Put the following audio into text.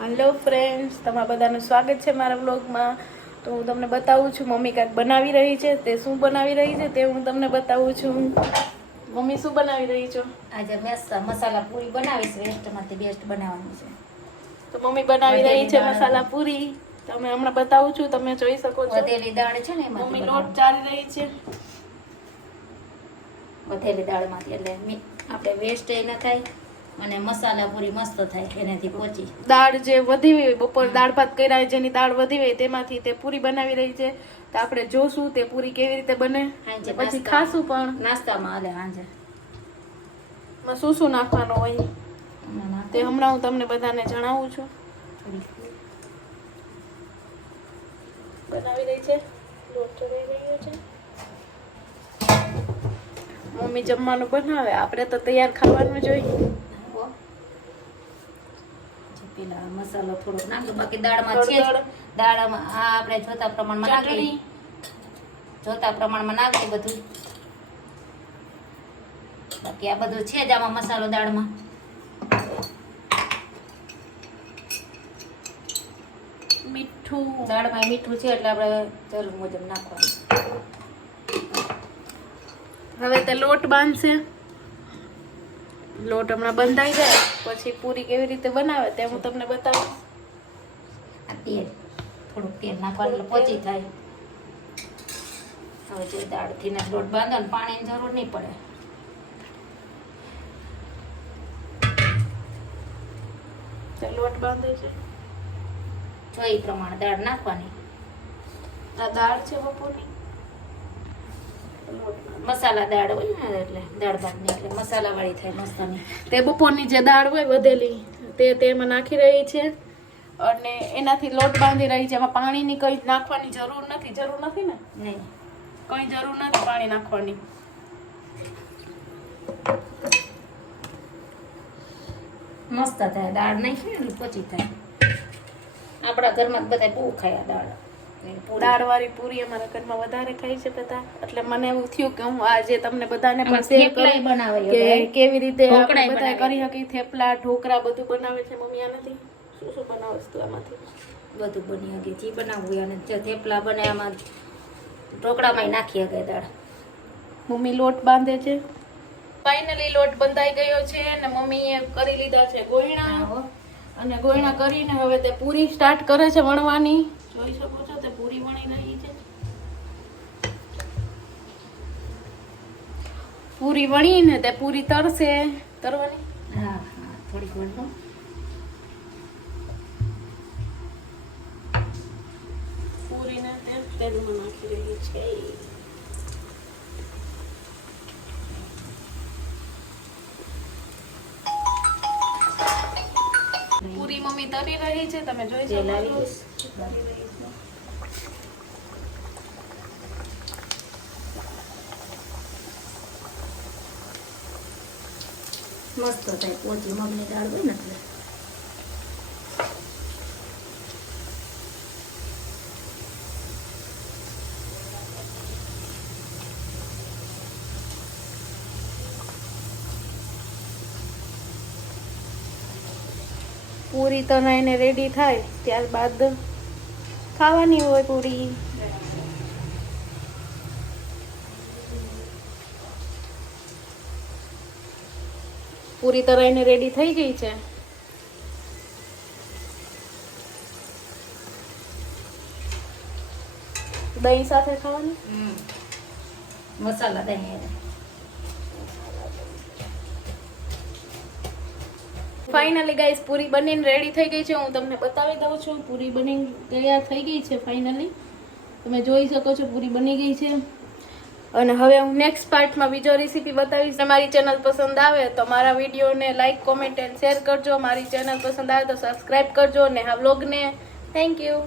Hello friends, તમારા બધાનું સ્વાગત છે મારા વ્લોગમાં. તો હું તમને બતાવું છું મમ્મી કાંઈક બનાવી રહી છે. તે શું બનાવી રહી છે તે હું તમને બતાવું છું. મમ્મી શું બનાવી રહી છો? આજે મસાલા પૂરી બનાવીશ. વેસ્ટમાંથી બેસ્ટ બનાવવાનું છે. તો મમ્મી બનાવી રહી છે મસાલા પૂરી. તમે હમણાં બતાવું છું, તમે જોઈ શકો છો. વધેલી દાળ છે ને મમ્મી લોટ ચાળી રહી છે. વધેલી દાળમાંથી એટલે આપણે વેસ્ટ એ ન થાય અને મસાલા પૂરી મસ્ત થાય એનાથી પોચી. દાળ જે વધી હોય, બપોર દાળ ભાત કર્યા જેની દાળ વધી હોય તેમાંથી તે પૂરી બનાવી રહી છે. તો આપણે જોશું તે પૂરી કેવી રીતે બને, પછી ખાશું પણ. નાસ્તામાં હાલે હાંજે. શું શું નાખવાનું હોય તે હમણાં હું તમને બધાને જણાવું છું. બનાવી રહી છે, લોટ ચડાવી રહ્યો છે. મમ્મી જમવાનું બનાવે, આપણે તો તૈયાર ખાવાનું જોઈએ. પેલા મસાલો થોડોક નાખી, બાકી દાળમાં છે દાળમાં આ આપણે જોતા પ્રમાણમાં નાખી, જોતા પ્રમાણમાં નાખી બધું. બાકી આ બધું છે જ આમાં મસાલો દાળમાં. મીઠું દાળમાં મીઠું છે એટલે આપણે જરૂર મુજબ નાખવાનું. હવે તે લોટ બાંધશે. લોટ હમણાં બંધાઈ જાય પછી પૂરી કેવી રીતે બનાવે તે હું તમને બતાવું. આ તેલ થોડુંક તેલ નાખવાનું એટલે પોચી થાય. હવે જે દાળથી ને લોટ બાંધો ને પાણીની જરૂર નહીં પડે. લોટ બાંધે છે તો એ પ્રમાણે દાળ નાખવાની. આ દાળ છે બપોરની. મસાલા દાળ હોય ને એટલે દાળ ભાતની એટલે મસાલા વાળી થાય મસ્તાની. તે બપોરની જે દાળ હોય વધેલી તે તેમાં નાખી રહી છે અને એનાથી લોટ બાંધી રહી છે. એમાં પાણીની કઈ નાખવાની જરૂર નથી. જરૂર નથી ને? નહીં, કઈ જરૂર નથી પાણી નાખવાની. મસ્ત થાય દાળ નાખી એટલે પોચી થાય. આપણા ઘરમાં બધા બહુ ખાય દાળ. દાળ વાળી પૂરી અમારા ઘરમાં વધારે ખાઈ છે બધા. એટલે મને એવું થયું કે હું આજે તમને બધાને પણ શેર કરું કે કેવી રીતે આપણે બધા કરી શકીએ. થેપલા, ઢોકળા બધું બનાવે છે મમ્મી. આનાથી શું શું બનાવે છે આમાંથી? બધું બની શકે જે બનાવવું અને જે થેપલા બને આમાં ઢોકળામાં નાખી શકે દાળ. મમ્મી લોટ બાંધે છે. ફાઇનલી લોટ બંધાઈ ગયો છે અને મમ્મીએ કરી લીધા છે ગોયણા. અને ગોયણા કરીને હવે તે પૂરી સ્ટાર્ટ કરે છે વણવાની. જોઈ શકો છો તે પૂરી વણી રહી છે. પૂરી વણીને તે પૂરી તરશે. તરવાની? હા હા, થોડીક વણો. પૂરીને તે તેલમાં નાખી રહી છે. પૂરી મમ્મી તરી રહી છે, તમે જોઈ શકો છો. મસ્ત થાય પોચી મગની દાળ હોય ને એટલે. પૂરી તનાઈને રેડી થાય ત્યારબાદ ખાવાની હોય પૂરી. પૂરી તરાઈને રેડી થઈ ગઈ છે. દહીં સાથે ખાવાની. મસાલા દહીં. ફાઇનલી ગાઈસ પૂરી બનીને રેડી થઈ ગઈ છે. હું તમને બતાવી દઉં છું. પૂરી બનીને તૈયાર થઈ ગઈ છે ફાઇનલી. તમે જોઈ શકો છો પૂરી બની ગઈ છે. અને હવે હું નેક્સ્ટ પાર્ટમાં બીજો રેસીપી બતાવીશ. મારી ચેનલ પસંદ આવે તો મારા વિડીયોને લાઈક, કોમેન્ટ એન્ડ શેર કરજો. મારી ચેનલ પસંદ આવે તો સબસ્ક્રાઈબ કરજો. અને આ વ્લોગને થેન્ક યુ.